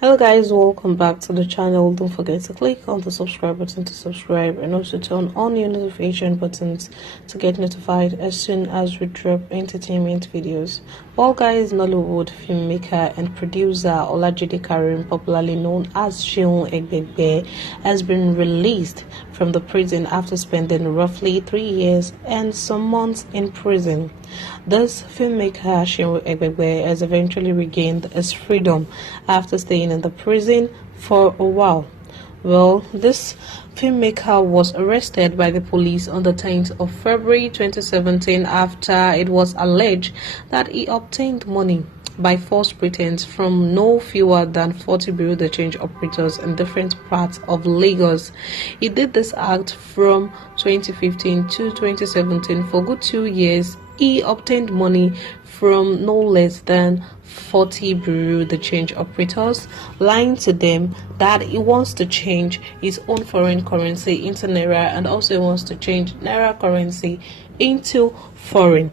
Hello guys, welcome back to the channel. Don't forget to click on the subscribe button to subscribe and also turn on your notification buttons to get notified as soon as we drop entertainment videos. Well guys, Nollywood filmmaker and producer Olajide Kareem, popularly known as Seun Egbegbe, has been released from the prison after spending roughly 3 years and some months in prison. This filmmaker Seun Egbegbe has eventually regained his freedom after staying in the prison for a while. Well, this filmmaker was arrested by the police on the 10th of February 2017 after it was alleged that he obtained money by false pretense from no fewer than 40 bureau de change operators in different parts of Lagos. He did this act from 2015 to 2017 for good 2 years. He obtained money from no less than 40 bureau de change operators, lying to them that he wants to change his own foreign currency into naira and also wants to change naira currency into foreign.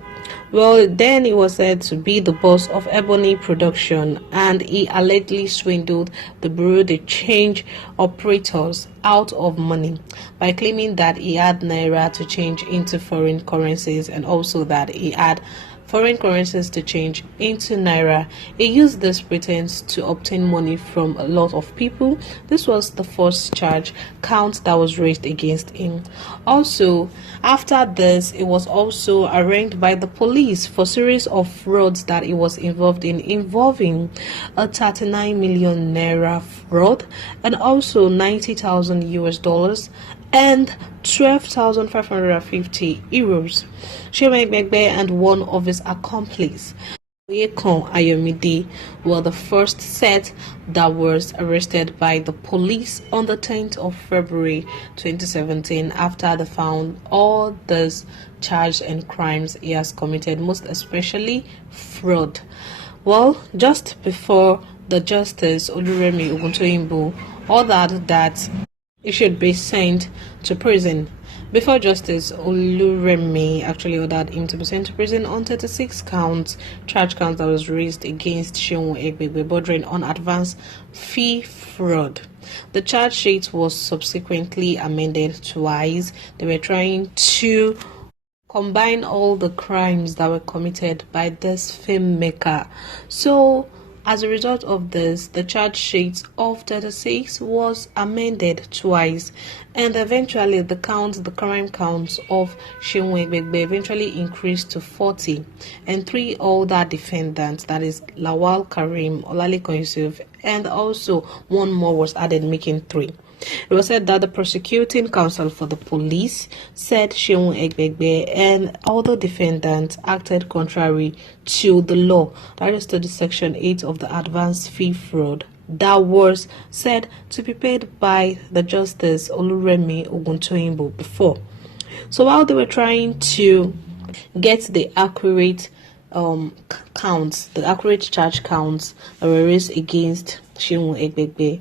Well, then he was said to be the boss of Ebony Production, and he allegedly swindled the bureau de change operators out of money by claiming that he had naira to change into foreign currencies and also that he had foreign currencies to change into naira. He used this pretense to obtain money from a lot of people. This was the first charge count that was raised against him. Also, after this, he was also arraigned by the police for series of frauds that he was involved in, involving a 39 million naira fraud and also 90,000 US dollars and 12,550 euros. Seun Egbegbe and one of his accomplices, Ayomide, were the first set that was arrested by the police on the 10th of February 2017 after they found all these charges and crimes he has committed, most especially fraud. Well, just before the Justice Oluremi Oguntoyinbo ordered that he should be sent to prison. Before Justice Oluremi actually ordered him to be sent to prison on 36 charge counts that was raised against Seun Egbegbe bordering on advance fee fraud. The charge sheet was subsequently amended twice. They were trying to combine all the crimes that were committed by this filmmaker. So, as a result of this, the charge sheet of 36 was amended twice, and eventually the crime counts of Seun Egbegbe eventually increased to 40, and 3 other defendants, that is Lawal Kareem, Olalekan Yusuf, and also one more was added, making 3. It was said that the prosecuting counsel for the police said Seun Egbegbe and other defendants acted contrary to the law, that is to the Section 8 of the advance fee fraud that was said to be paid by the Justice Oluremi Oguntoyinbo before. So while they were trying to get the accurate the accurate charge counts that were raised against Seun Egbegbe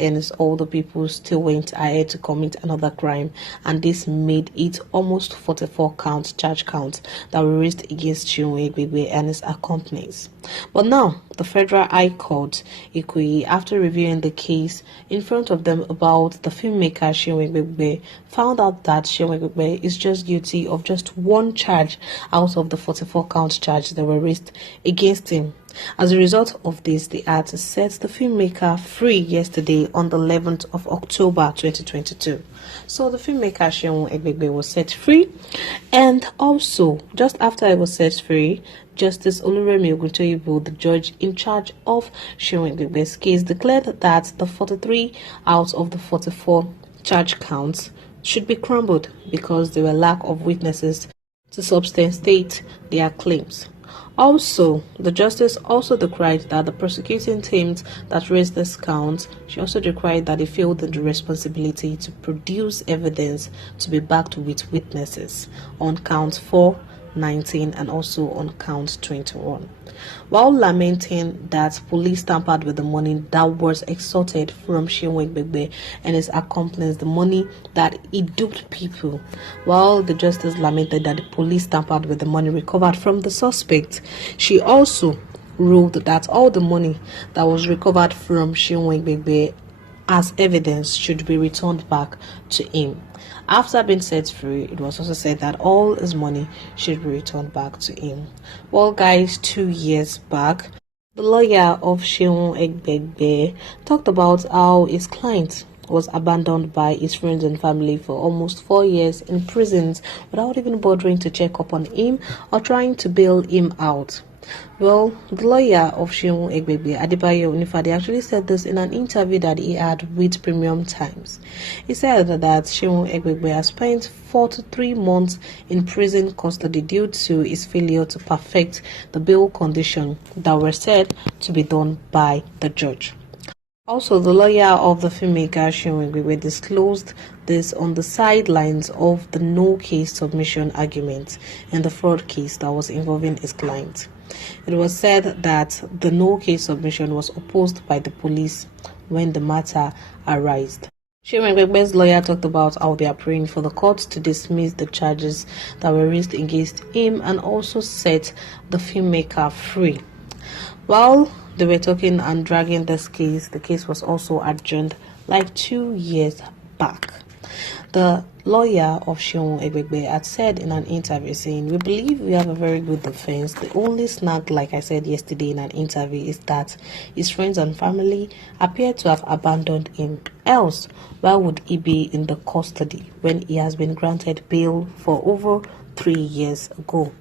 and his older people still went ahead to commit another crime, and this made it almost 44 charge counts that were raised against Seun Egbegbe and his accomplices. But now, the Federal High Court, Ikoyi, after reviewing the case in front of them about the filmmaker Seun Egbegbe, found out that Seun Egbegbe is just guilty of just one charge out of the 44 charges that were raised against him. As a result of this, the artist set the filmmaker free yesterday on the 11th of October 2022. So the filmmaker Seun Egbegbe was set free, and also just after he was set free, Justice Oluremi Oguntoyinbo, the judge in charge of Seun Egbegbe's case, declared that the 43 out of the 44 charge counts should be crumbled because there were lack of witnesses to substantiate their claims. Also, the justice also decried that the prosecuting teams that raised this count, she also decried that they failed in the responsibility to produce evidence to be backed with witnesses on count 4, 19 and also on count 21. While lamenting that police tampered with the money that was extorted from Seun Egbegbe and his accomplices, the money that he duped people, while the justice lamented that the police tampered with the money recovered from the suspect, she also ruled that all the money that was recovered from Seun Egbegbe as evidence should be returned back to him. After being set free, it was also said that all his money should be returned back to him. Well, guys, 2 years back, the lawyer of Seun Egbegbe talked about how his client was abandoned by his friends and family for almost 4 years in prisons without even bothering to check up on him or trying to bail him out. Well, the lawyer of Seun Egbegbe, Adebayo Onifade, actually said this in an interview that he had with Premium Times. He said that Seun Egbegbe has spent 43 months in prison custody due to his failure to perfect the bail conditions that were said to be done by the judge. Also, the lawyer of the filmmaker Seun Egbegbe disclosed this on the sidelines of the no case submission argument in the fraud case that was involving his client. It was said that the no case submission was opposed by the police when the matter arose. Seun Egbegbe's lawyer talked about how they are praying for the court to dismiss the charges that were raised against him and also set the filmmaker free. While they were talking and dragging this case, the case was also adjourned like 2 years back. The lawyer of Seun Egbegbe had said in an interview saying, "We believe we have a very good defense. The only snag, like I said yesterday in an interview, is that his friends and family appear to have abandoned him. Else, why would he be in the custody when he has been granted bail for over 3 years ago?"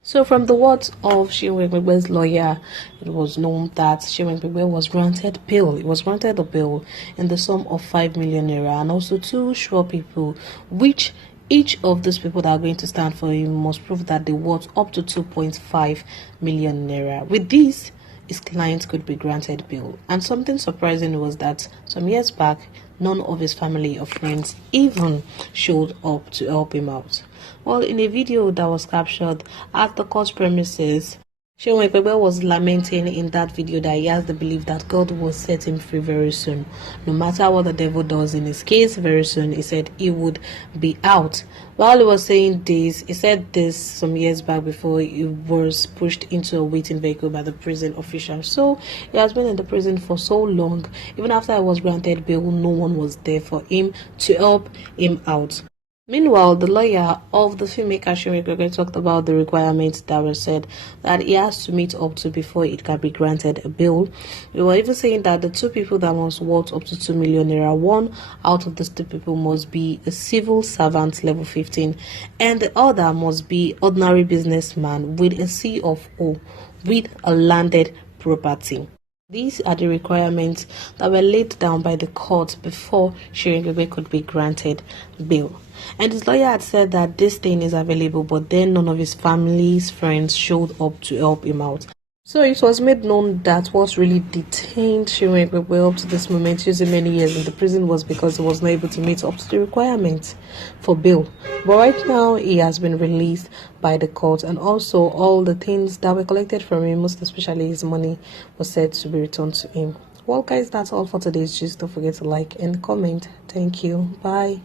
So from the words of Seun Egbegbe's lawyer, it was known that Seun Egbegbe was granted bail. He was granted a bail in the sum of 5 million naira and also 2 sure people, which each of those people that are going to stand for him must prove that they worth up to 2.5 million naira. With this, his client could be granted bail. And something surprising was that some years back, none of his family or friends even showed up to help him out. Well, in a video that was captured at the court premises, Seun Egbegbe was lamenting in that video that he has the belief that God will set him free very soon. No matter what the devil does in his case, very soon he said he would be out. While he was saying this, he said this some years back before he was pushed into a waiting vehicle by the prison officials. So he has been in the prison for so long. Even after he was granted bail, no one was there for him to help him out. Meanwhile, the lawyer of the filmmaker Seun Egbegbe talked about the requirements that were said that he has to meet up to before it can be granted a bail. They were even saying that the 2 people that must worth up to 2 million naira, one out of these 2 people must be a civil servant level 15, and the other must be ordinary businessman with a C of O with a landed property. These are the requirements that were laid down by the court before Seun Egbegbe could be granted bail. And his lawyer had said that this thing is available, but then none of his family's friends showed up to help him out. So it was made known that what really detained Seun Egbegbe up to this moment, using many years in the prison, was because he was not able to meet up to the requirements for bail. But right now, he has been released by the court, and also all the things that were collected from him, most especially his money, was said to be returned to him. Well, guys, that's all for today's gist. Don't forget to like and comment. Thank you. Bye.